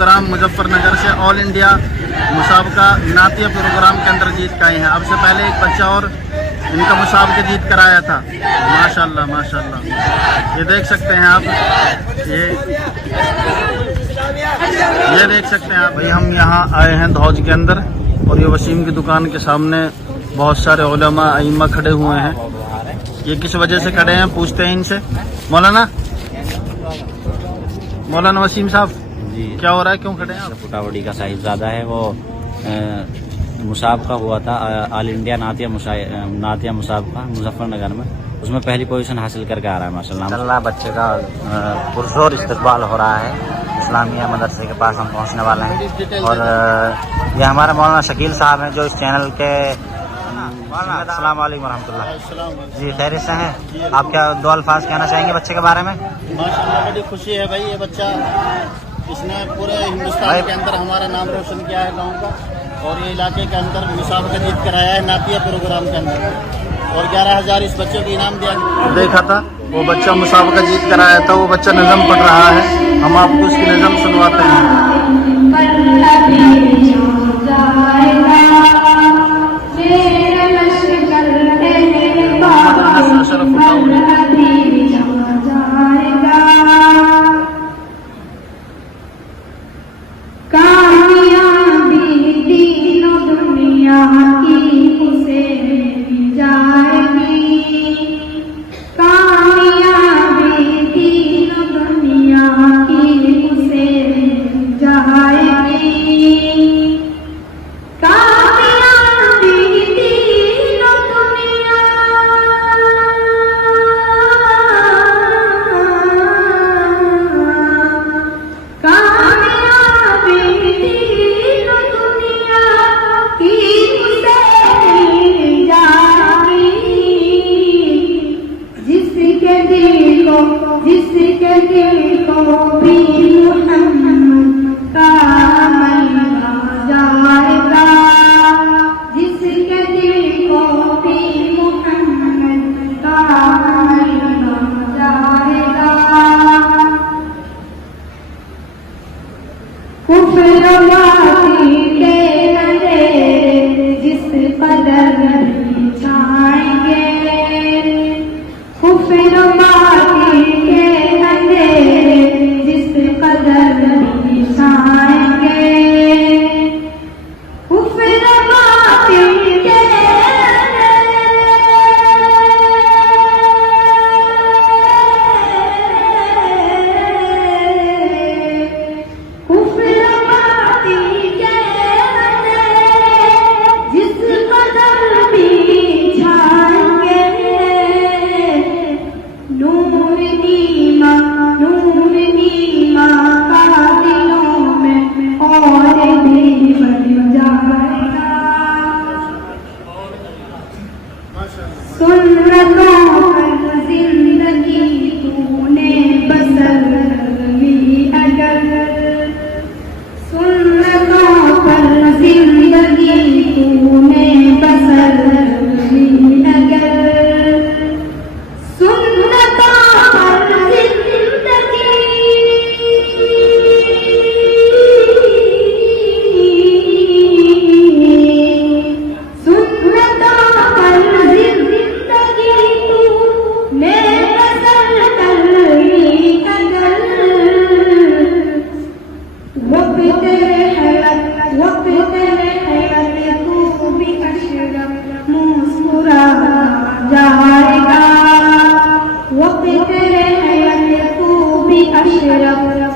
Programme Muzaffarnagar से all India मुसाबका नातिया programme के अंदर जीत के आए हैं। अब से पहले एक बच्चा और इनका मुसाबका जीत कर आया था। माशाल्लाह माशाल्लाह, ये देख सकते हैं आप, ये देख सकते हैं आप। भाई हम यहाँ आए हैं धौज के अंदर और ये वसीम की दुकान के सामने बहुत सारे उलमा अइम्मा खड़े हुए हैं। ये किस वजह से खड़े हैं पूछते हैं इनसे। मौलाना वसीम साहब जी, क्या हो रहा है, क्यों खड़े हैं आप? फुटावड़ी का साहिबजादा है वो, मुसाबका हुआ था ऑल इंडिया नातिया मुसाबका मुजफ्फरनगर में, उसमें पहली पोजीशन हासिल करके आ रहा है माशाल्लाह। बच्चे का पुरजोर इस्तकबाल हो रहा है। इस्लामिया मदरसे के पास हम पहुंचने वाले हैं और ये हमारे मौलाना शकील साहब हैं जो इस चैनल के। अस्सलाम वालेकुम रहमतुल्लाह जी, खैरियत से हैं आप? क्या दो अल्फाज कहना चाहेंगे बच्चे के बारे में? माशाल्लाह बड़ी खुशी है भाई, ये बच्चा इसने पूरे हिंदुस्तान के अंदर हमारा नाम रोशन किया है गांव का, और ये इलाके के अंदर मुसाबका जीत कर आया है नातिया प्रोग्राम के अंदर, और 11,000 इस बच्चे को इनाम दिया। देखा था वो बच्चा मुसाबका जीत कर आया था, वो बच्चा नज़म पढ़ रहा है, हम आपको उसकी नज़म सुनवाते हैं। जाएगा